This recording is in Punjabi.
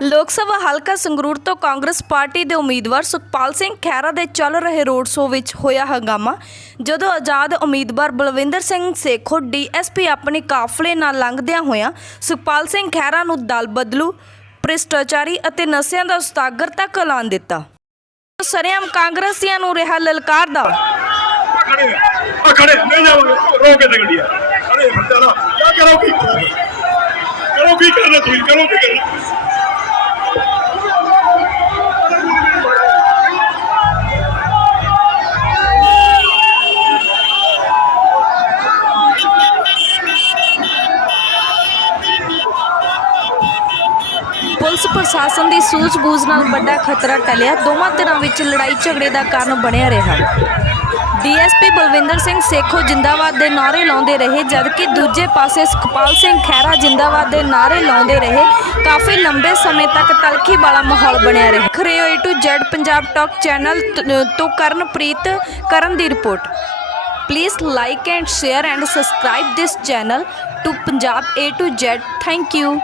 ਲੋਕ ਸਭਾ ਹਲਕਾ ਸੰਗਰੂਰ ਤੋਂ ਕਾਂਗਰਸ ਪਾਰਟੀ ਦੇ ਉਮੀਦਵਾਰ ਸੁਖਪਾਲ ਸਿੰਘ ਖਹਿਰਾ ਦੇ ਚੱਲ ਰਹੇ ਰੋਡ ਸ਼ੋਅ ਵਿੱਚ ਹੋਇਆ ਹੰਗਾਮਾ ਜਦੋਂ ਆਜ਼ਾਦ ਉਮੀਦਵਾਰ ਬਲਵਿੰਦਰ ਸਿੰਘ ਸੇਖੋ ਡੀਐਸਪੀ ਆਪਣੇ ਕਾਫਲੇ ਨਾਲ ਲੰਘਦਿਆਂ ਹੋਇਆਂ ਸੁਖਪਾਲ ਸਿੰਘ ਖਹਿਰਾ ਨੂੰ ਦਲ ਬਦਲੂ ਭ੍ਰਿਸ਼ਟਾਚਾਰੀ ਅਤੇ ਨਸ਼ਿਆਂ ਦਾ ਉਸਤਾਗਰ ਤੱਕ ਐਲਾਨ ਦਿੱਤਾ ਸਰਿਆਮ ਕਾਂਗਰਸੀਆਂ ਨੂੰ ਰਿਹਾ ਲਲਕਾਰਦਾ ਖੜੇ ਆ ਖੜੇ ਨਹੀਂ ਜਾਵਾਂਗੇ ਰੋ ਕੇ ਤੇ ਗੱਡੀ ਆ ਕੀ ਕਰੋ ਕੀ ਕਰੋ ਕੀ ਕਰਨਾ ਤੁਸੀਂ ਕਰੋ ਕੀ ਕਰਨਾ ਪੁਲਿਸ ਪ੍ਰਸ਼ਾਸਨ ਦੀ ਸੂਝ-ਬੂਝ ਨਾਲ ਵੱਡਾ ਖਤਰਾ ਟਲਿਆ। ਦੋਵਾਂ ਧਿਰਾਂ ਵਿੱਚ ਲੜਾਈ ਝਗੜੇ ਦਾ ਕਾਰਨ ਬਣਿਆ ਰਿਹਾ। ਡੀਐਸਪੀ ਬਲਵਿੰਦਰ ਸਿੰਘ ਸੇਖੋ ਜਿੰਦਾਬਾਦ ਦੇ ਨਾਅਰੇ ਲਾਉਂਦੇ ਰਹੇ, ਜਦਕਿ ਦੂਜੇ ਪਾਸੇ ਸੁਖਪਾਲ ਸਿੰਘ ਖਹਿਰਾ ਜਿੰਦਾਬਾਦ ਦੇ ਨਾਅਰੇ ਲਾਉਂਦੇ ਰਹੇ। ਕਾਫੀ ਲੰਬੇ ਸਮੇਂ ਤੱਕ ਤਲਖੀ ਵਾਲਾ ਮਾਹੌਲ ਬਣਿਆ ਰਿਹਾ। ਖਰੇਓ A to Z Punjab talk channel ਤੋਂ ਕਰਨਪ੍ਰੀਤ ਕਰਨ ਦੀ report. Please like and share and subscribe this channel to Punjab A to Z. Thank you.